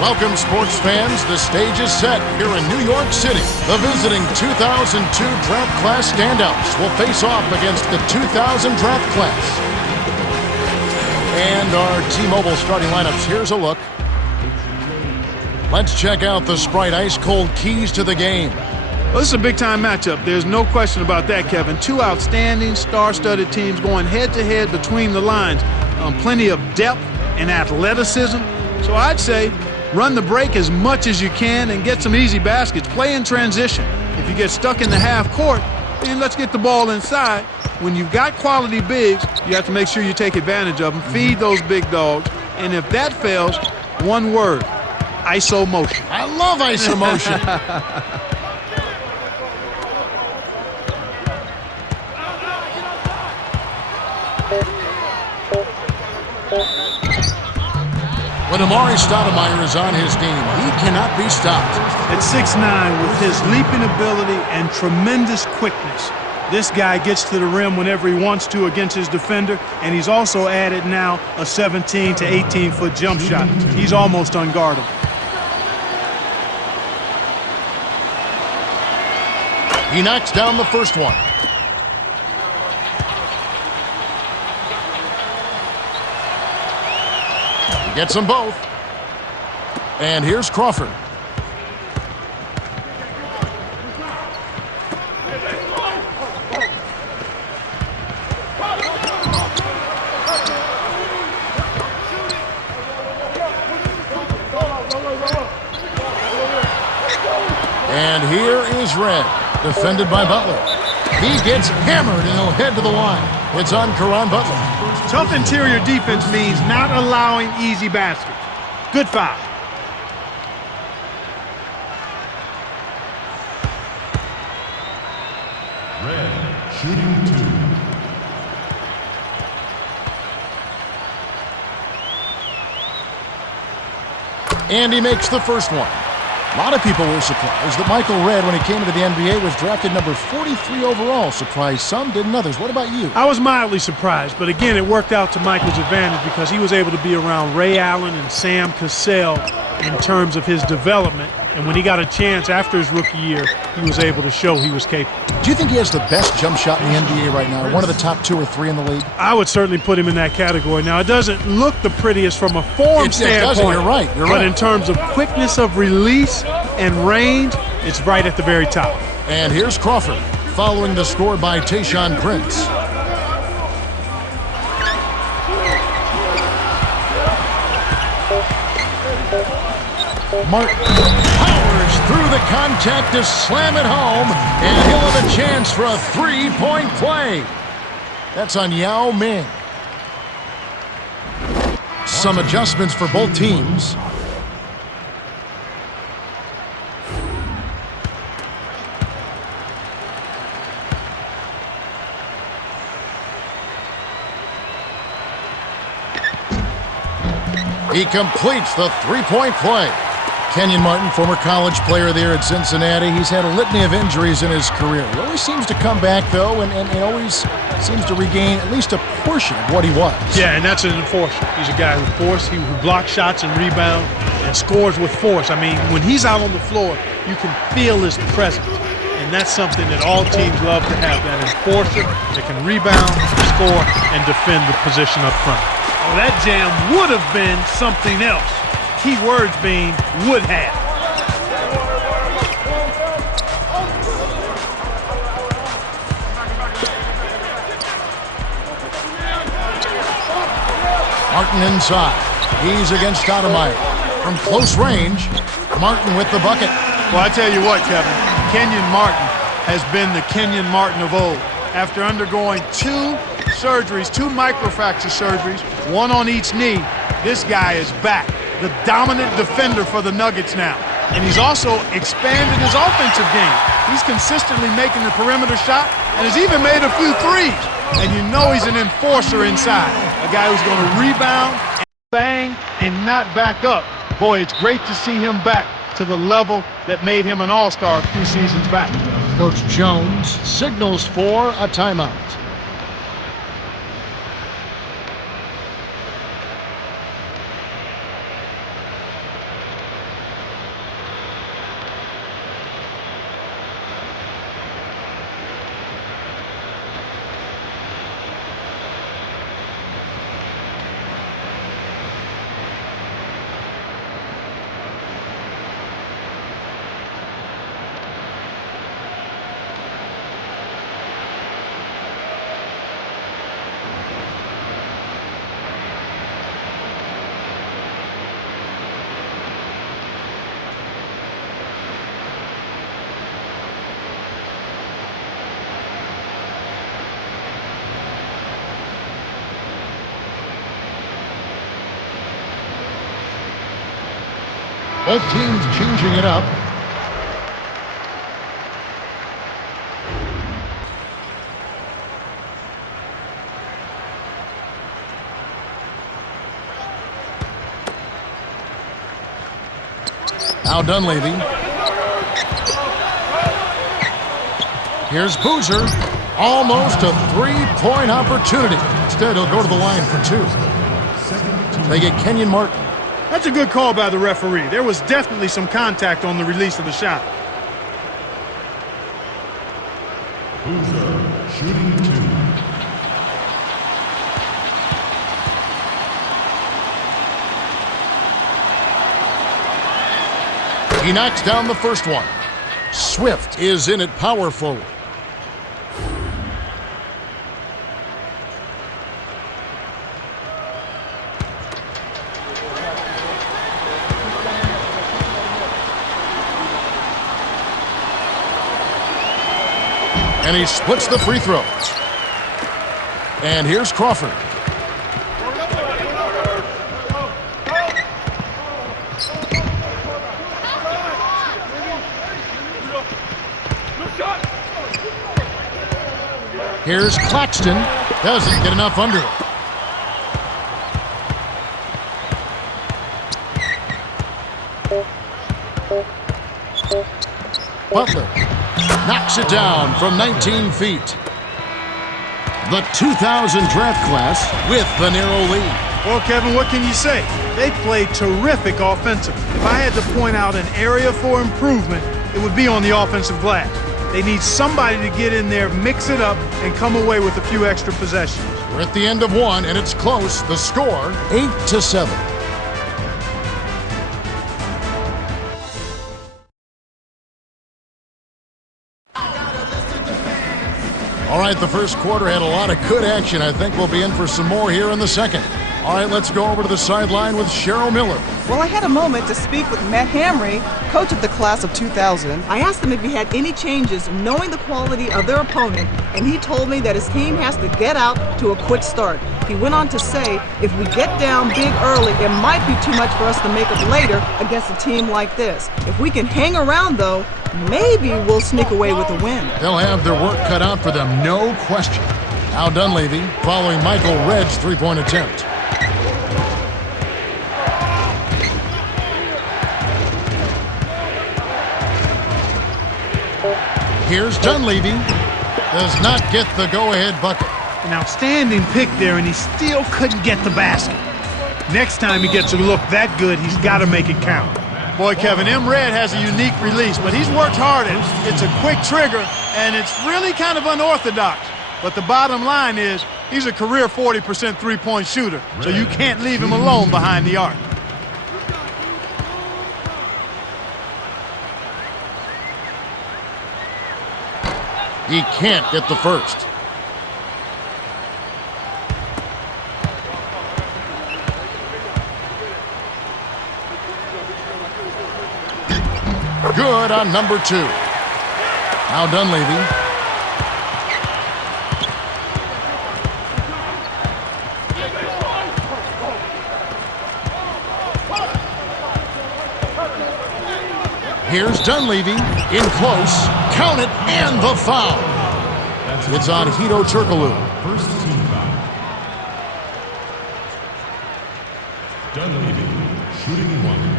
Welcome, sports fans. The stage is set here in New York City. The visiting 2002 draft class standouts will face off against the 2000 draft class. And our T-Mobile starting lineups. Here's a look. Let's check out the Sprite ice-cold keys to the game. Well, this is a big-time matchup. There's no question about that, Kevin. Two outstanding, star-studded teams going head-to-head between the lines. Plenty of depth and athleticism. So I'd say run the break as much as you can and get some easy baskets. Play in transition. If you get stuck in the half court, then let's get the ball inside. When you've got quality bigs, you have to make sure you take advantage of them. Feed those big dogs. And if that fails, one word, ISO motion. I love ISO motion. When Amari Stoudemire is on his game, he cannot be stopped. At 6'9", with his leaping ability and tremendous quickness, this guy gets to the rim whenever he wants to against his defender, and he's also added now a 17 to 18-foot jump shot. He's almost unguardable. He knocks down the first one. Gets them both. And here's Crawford. And here is Red, defended by Butler. He gets hammered and he'll head to the line. It's on Caron Butler. Tough interior defense means not allowing easy baskets. Good foul. Red, shooting 2. And he makes the first one. A lot of people were surprised that Michael Redd, when he came into the NBA, was drafted number 43 overall. Surprised some, didn't others. What about you? I was mildly surprised, but again, it worked out to Michael's advantage because he was able to be around Ray Allen and Sam Cassell in terms of his development. And when he got a chance after his rookie year, he was able to show he was capable. Do you think he has the best jump shot in the NBA right now, one of the top 2 or 3 in the league? I would certainly put him in that category. Now, it doesn't look the prettiest from a form standpoint. It doesn't, you're right. But in terms of quickness of release and range, it's right at the very top. And here's Crawford, following the score by Tayshaun Prince. Martin powers through the contact to slam it home, and he'll have a chance for a three-point play. That's on Yao Ming. Some adjustments for both teams. He completes the three-point play. Kenyon Martin, former college player there at Cincinnati. He's had a litany of injuries in his career. He always seems to come back, though, and always seems to regain at least a portion of what he was. Yeah, and that's an enforcer. He's a guy who blocks shots and rebounds and scores with force. I mean, when he's out on the floor, you can feel his presence. And that's something that all teams love to have, that enforcer that can rebound, score, and defend the position up front. Oh, that jam would have been something else. Key words being would have. Martin inside. He's against Stoudemire. From close range, Martin with the bucket. Well, I tell you what, Kevin, Kenyon Martin has been the Kenyon Martin of old. After undergoing 2 surgeries, 2 microfracture surgeries, 1 on each knee, this guy is back. The dominant defender for the Nuggets now. And he's also expanded his offensive game. He's consistently making the perimeter shot and has even made a few threes. And you know he's an enforcer inside. A guy who's going to rebound and bang and not back up. Boy, it's great to see him back to the level that made him an all-star a few seasons back. Coach Jones signals for a timeout. Both teams changing it up. Now Dunleavy. Here's Boozer. Almost a three-point opportunity. Instead, he'll go to the line for two. They get Kenyon Martin. That's a good call by the referee. There was definitely some contact on the release of the shot. Boozer shooting 2. He knocks down the first one. Swift is in at power forward. And he splits the free throws. And here's Crawford. Here's Claxton. Doesn't get enough under it. Butler knocks it down from 19 feet. The 2000 draft class with the narrow lead. Well, Kevin, what can you say? They played terrific offensively. If I had to point out an area for improvement, it would be on the offensive glass. They need somebody to get in there, mix it up, and come away with a few extra possessions. We're at the end of one, and it's close. The score, 8-7. All right, the first quarter had a lot of good action. I think we'll be in for some more here in the second. All right, let's go over to the sideline with Cheryl Miller. Well, I had a moment to speak with Matt Hamry, coach of the class of 2000. I asked him if he had any changes knowing the quality of their opponent, and he told me that his team has to get out to a quick start. He went on to say, if we get down big early, it might be too much for us to make up later against a team like this. If we can hang around, though, maybe we'll sneak away with a win. They'll have their work cut out for them, no question. Now Dunleavy following Michael Redd's three-point attempt. Here's Dunleavy. Does not get the go-ahead bucket. An outstanding pick there, and he still couldn't get the basket. Next time he gets a look that good, he's got to make it count. Boy, Kevin, M. Red has a unique release, but he's worked hard at it. It's a quick trigger, and it's really kind of unorthodox. But the bottom line is he's a career 40% three-point shooter, so you can't leave him alone behind the arc. He can't get the first. Good on number 2. Now Dunleavy. Here's Dunleavy in close. Count it, and the foul. It's on Hedo Turkoglu. First team foul. Dunleavy shooting 1.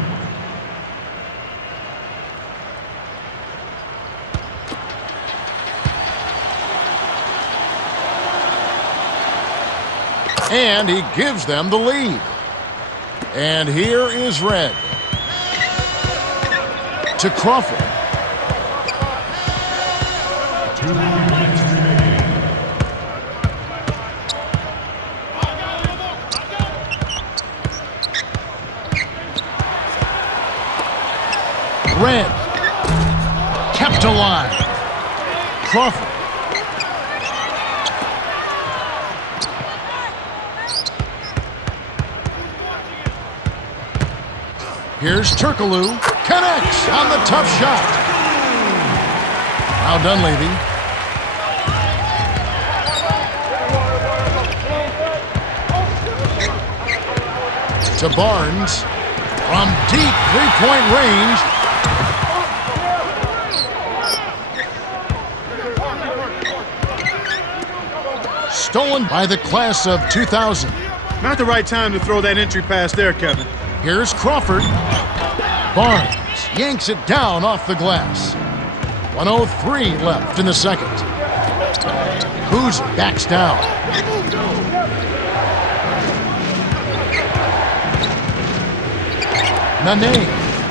And he gives them the lead. And here is Red. To Crawford. 2 minutes remaining. Red. Kept alive. Crawford. Here's Turkoglu. Connects on the tough shot. Now Dunleavy. To Barnes. From deep three-point range. Stolen by the class of 2000. Not the right time to throw that entry pass there, Kevin. Here's Crawford. Barnes yanks it down off the glass. 1:03 left in the second. Boozer backs down. Nene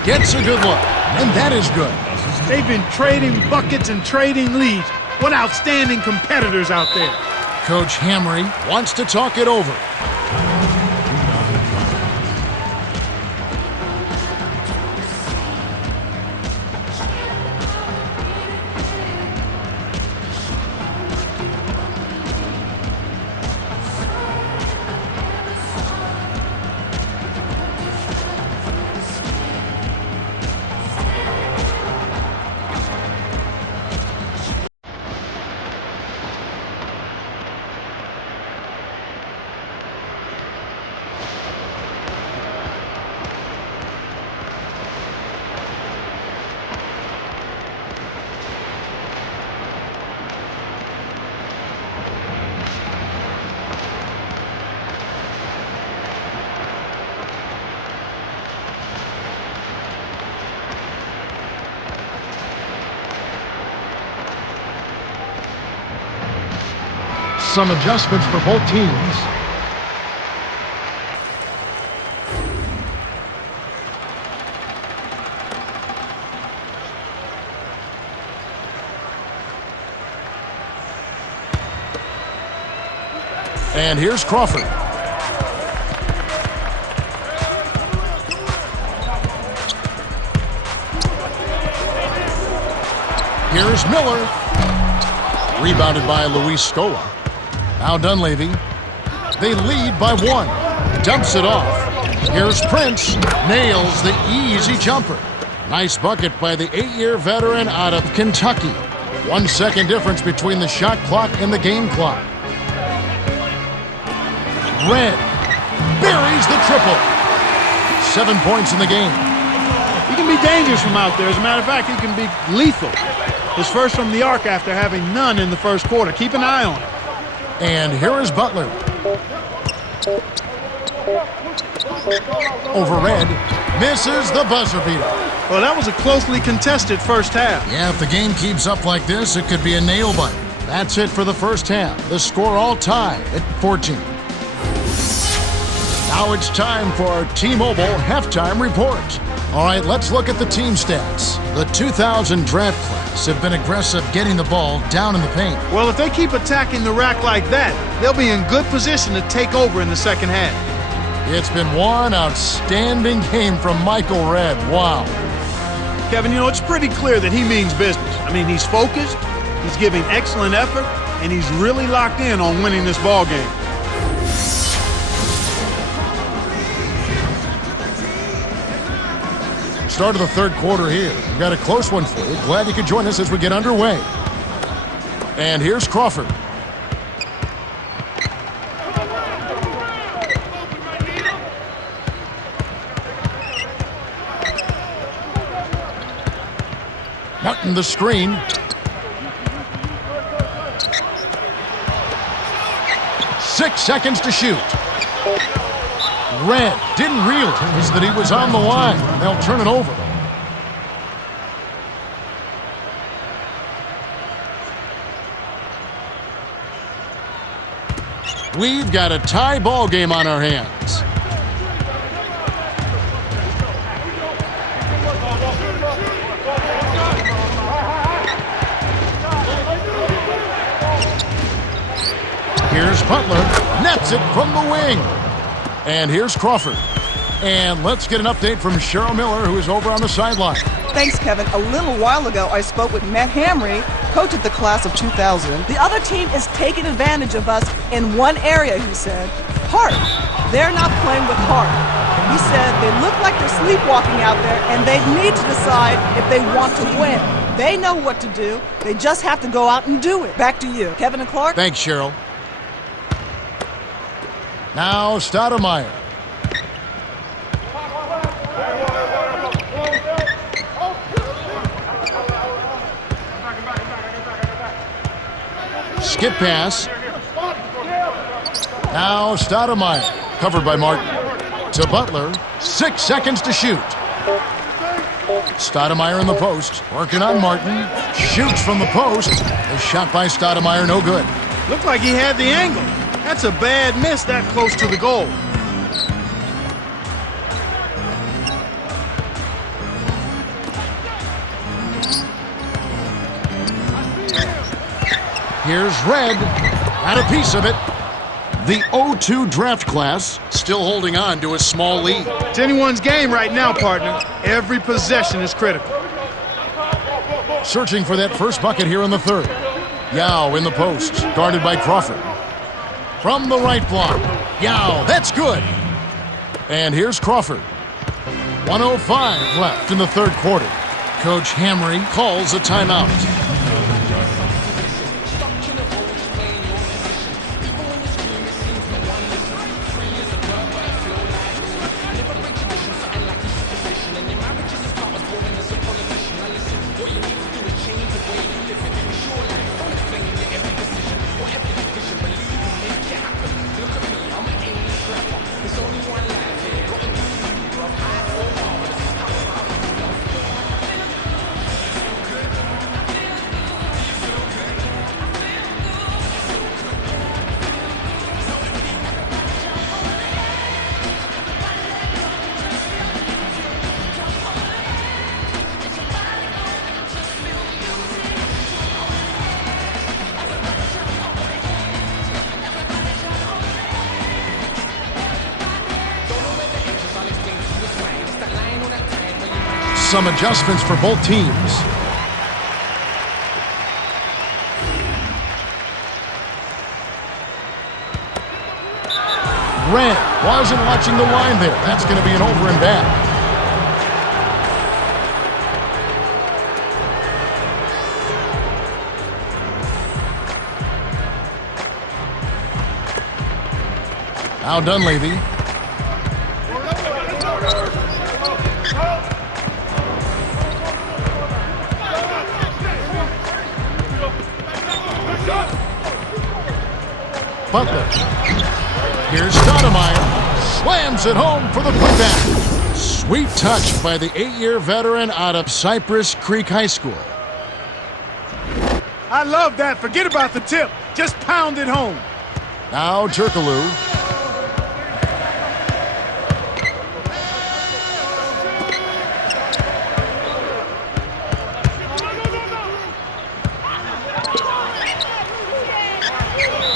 gets a good look, and that is good. They've been trading buckets and trading leads. What outstanding competitors out there. Coach Hamry wants to talk it over. Some adjustments for both teams. And here's Crawford. Here's Miller. Rebounded by Luis Scola. Now Dunleavy. They lead by 1. Dumps it off. Here's Prince. Nails the easy jumper. Nice bucket by the 8-year veteran out of Kentucky. 1 second difference between the shot clock and the game clock. Red buries the triple. 7 points in the game. He can be dangerous from out there. As a matter of fact, he can be lethal. His first from the arc after having none in the first quarter. Keep an eye on it. And here is Butler. Over Red. Misses the buzzer beater. Well, that was a closely contested first half. Yeah, if the game keeps up like this, it could be a nail biter. That's it for the first half. The score all tied at 14. Now it's time for our T-Mobile halftime report. All right, let's look at the team stats. The 2000 draft class have been aggressive getting the ball down in the paint. Well, if they keep attacking the rack like that, they'll be in good position to take over in the second half. It's been one outstanding game from Michael Redd. Wow. Kevin, you know, it's pretty clear that he means business. I mean, he's focused, he's giving excellent effort, and he's really locked in on winning this ball game. Start of the third quarter here. We've got a close one for you. Glad you could join us as we get underway. And here's Crawford. Martin the screen. Six seconds to shoot. Red didn't realize that he was on the line. They'll turn it over. We've got a tie ball game on our hands. Here's Butler. Nets it from the wing. And here's Crawford. And let's get an update from Cheryl Miller, who is over on the sideline. Thanks, Kevin. A little while ago, I spoke with Matt Hamry, coach of the class of 2000. The other team is taking advantage of us in one area, he said. Heart. They're not playing with heart. He said they look like they're sleepwalking out there, and they need to decide if they want to win. They know what to do. They just have to go out and do it. Back to you. Kevin and Clark? Thanks, Cheryl. Now Stoudemire. Skip pass. Now Stoudemire, covered by Martin. To Butler, 6 seconds to shoot. Stoudemire in the post, working on Martin. Shoots from the post. The shot by Stoudemire, no good. Looked like he had the angle. That's a bad miss that close to the goal. Here's Red. Got a piece of it. The 0-2 draft class still holding on to a small lead. It's anyone's game right now, partner. Every possession is critical. Searching for that first bucket here in the third. Yao in the post, guarded by Crawford. From the right block. Yao, that's good. And here's Crawford. 1:05 left in the third quarter. Coach Hamry calls a timeout. Some adjustments for both teams. Red wasn't watching the line there. That's going to be an over and back. Now Dunleavy. Butler. Here's Stoudemire. Slams it home for the putback. Sweet touch by the 8-year veteran out of Cypress Creek High School. I love that. Forget about the tip. Just pound it home. Now Turkoglu.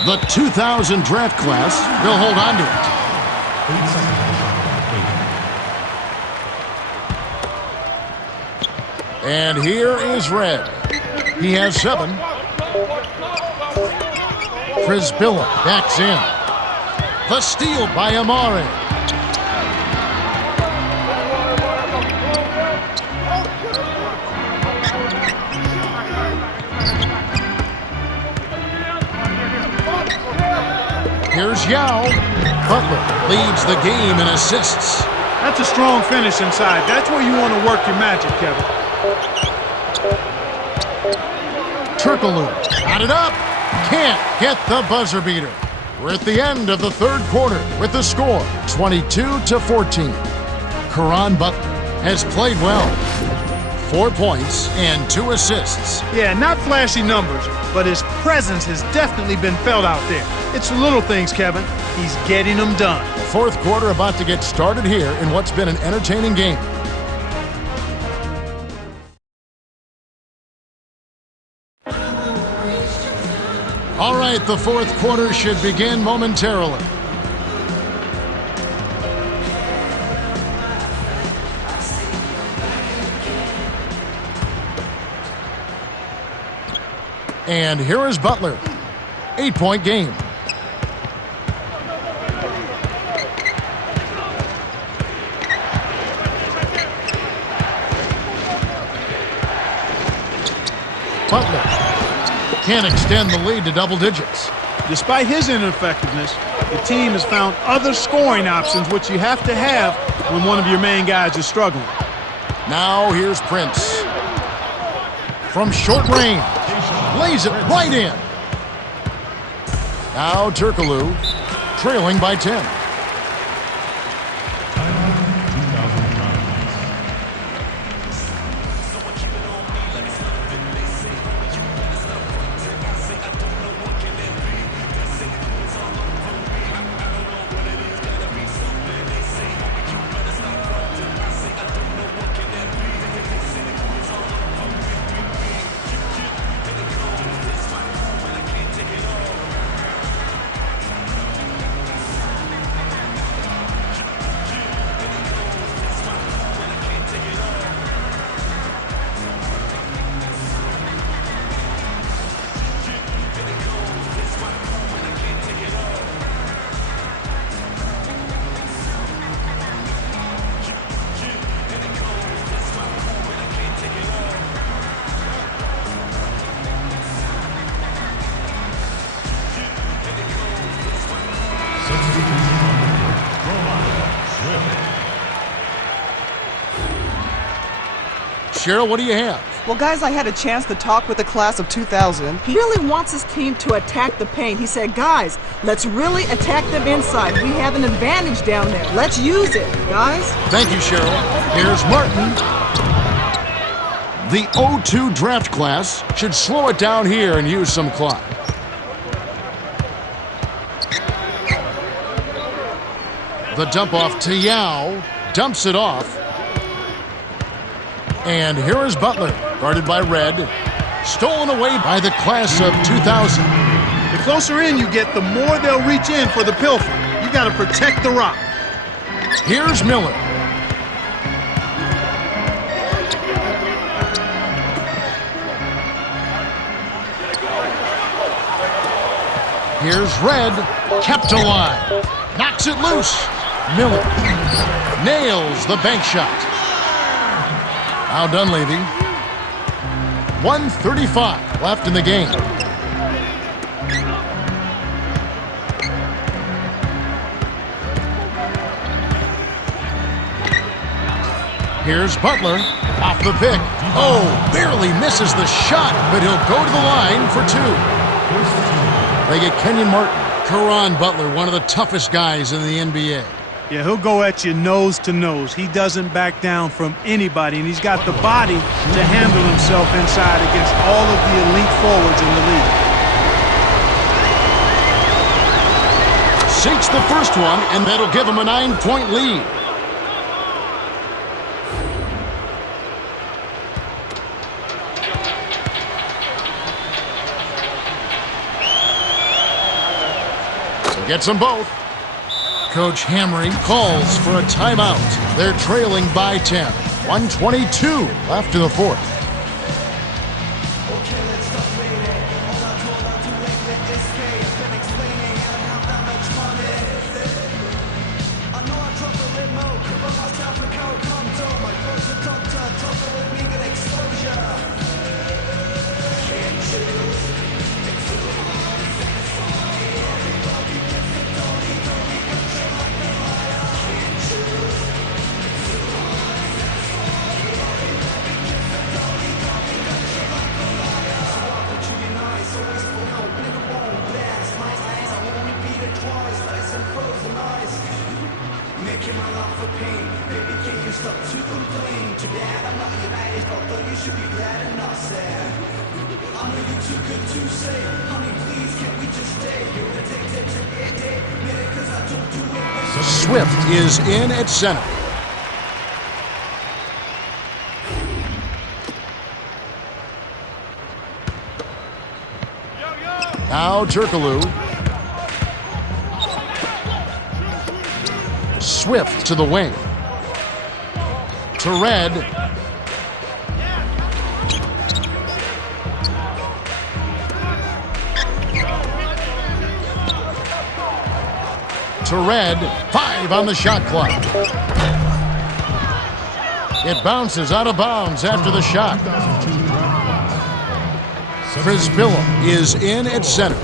The 2000 draft class will hold on to it. And here is Red. He has 7. Frisbilla backs in. The steal by Amare. Here's Yao. Butler leads the game in assists. That's a strong finish inside. That's where you want to work your magic, Kevin. Turkoglu got it up. Can't get the buzzer beater. We're at the end of the third quarter with the score 22-14. Caron Butler has played well. 4 points and 2 assists. Yeah, not flashy numbers, but his presence has definitely been felt out there. It's the little things, Kevin. He's getting them done. The fourth quarter about to get started here in what's been an entertaining game. All right, the fourth quarter should begin momentarily. And here is Butler. 8-point game. Butler can't extend the lead to double digits. Despite his ineffectiveness, the team has found other scoring options, which you have to have when one of your main guys is struggling. Now here's Prince. From short range, lays it right in. Now Turkoglu trailing by 10. Timeout, 2,000 round. Substitution on the court. Swift. Cheryl, what do you have? Well, guys, I had a chance to talk with the class of 2000. He really wants his team to attack the paint. He said, guys, let's really attack them inside. We have an advantage down there. Let's use it, guys. Thank you, Cheryl. Here's Martin. The 0-2 draft class should slow it down here and use some clock. The dump off to Yao. Dumps it off. And here is Butler, guarded by Red. Stolen away by the class of 2000. The closer in you get, the more they'll reach in for the pilfer. You got to protect the rock. Here's Miller. Here's Red, kept alive. Knocks it loose. Miller nails the bank shot. Now Dunleavy. 1:35 left in the game. Here's Butler off the pick. Oh, barely misses the shot, but he'll go to the line for two. They get Kenyon Martin. Caron Butler, one of the toughest guys in the NBA. Yeah, he'll go at you nose to nose. He doesn't back down from anybody, and he's got the body to handle himself inside against all of the elite forwards in the league. Sinks the first one, and that'll give him a 9-point lead. Gets them both. Coach Hamry calls for a timeout. They're trailing by 10. 1:22 left in the fourth. Swift is in at center. Now Turkoglu. Swift to the wing. To Red. To Red. 5 on the shot clock. It bounces out of bounds after the shot. Frizbilla is in at center.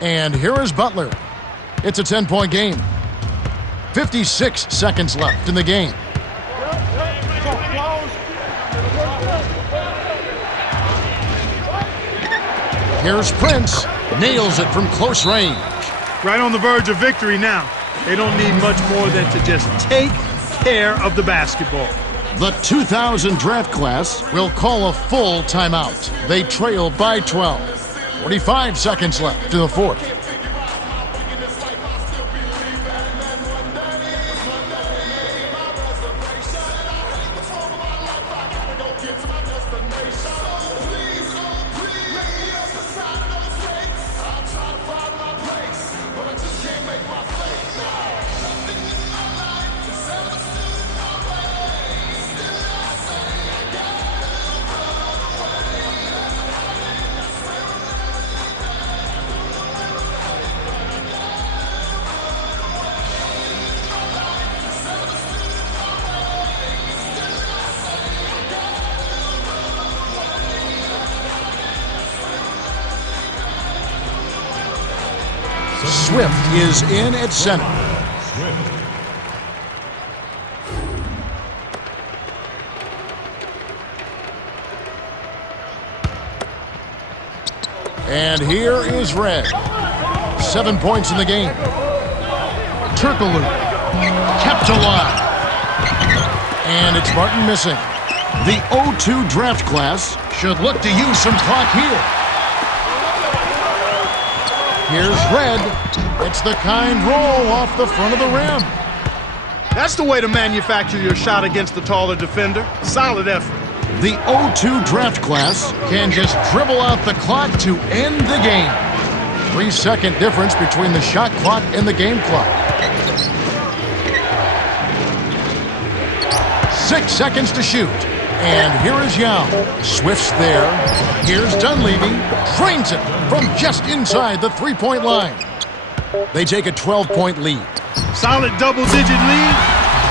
And here is Butler. It's a 10-point game. 56 seconds left in the game. Here's Prince. Nails it from close range. Right on the verge of victory now. They don't need much more than to just take care of the basketball. The 2000 draft class will call a full timeout. They trail by 12. 45 seconds left to the fourth. Swift is in at center. Swift. And here is Red. 7 points in the game. Turkoglu kept alive. And it's Martin missing. The 0-2 draft class should look to use some clock here. Here's Red. It's the kind roll off the front of the rim. That's the way to manufacture your shot against the taller defender. Solid effort. The 0-2 draft class can just dribble out the clock to end the game. 3-second difference between the shot clock and the game clock. 6 seconds to shoot. And here is Yao. Swift's there. Here's Dunleavy. Drains it from just inside the three-point line. They take a 12-point lead. Solid double-digit lead.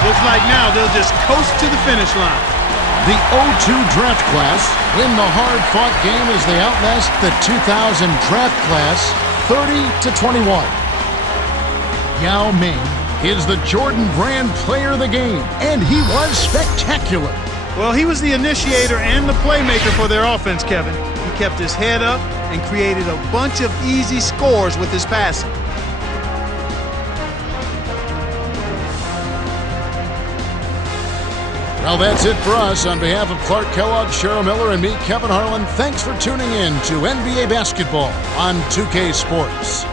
Looks like now they'll just coast to the finish line. The 0-2 draft class win the hard-fought game as they outlast the 2000 draft class 30-21. Yao Ming is the Jordan Brand player of the game, and he was spectacular. Well, he was the initiator and the playmaker for their offense, Kevin. He kept his head up and created a bunch of easy scores with his passing. Well, that's it for us. On behalf of Clark Kellogg, Cheryl Miller, and me, Kevin Harlan, thanks for tuning in to NBA Basketball on 2K Sports.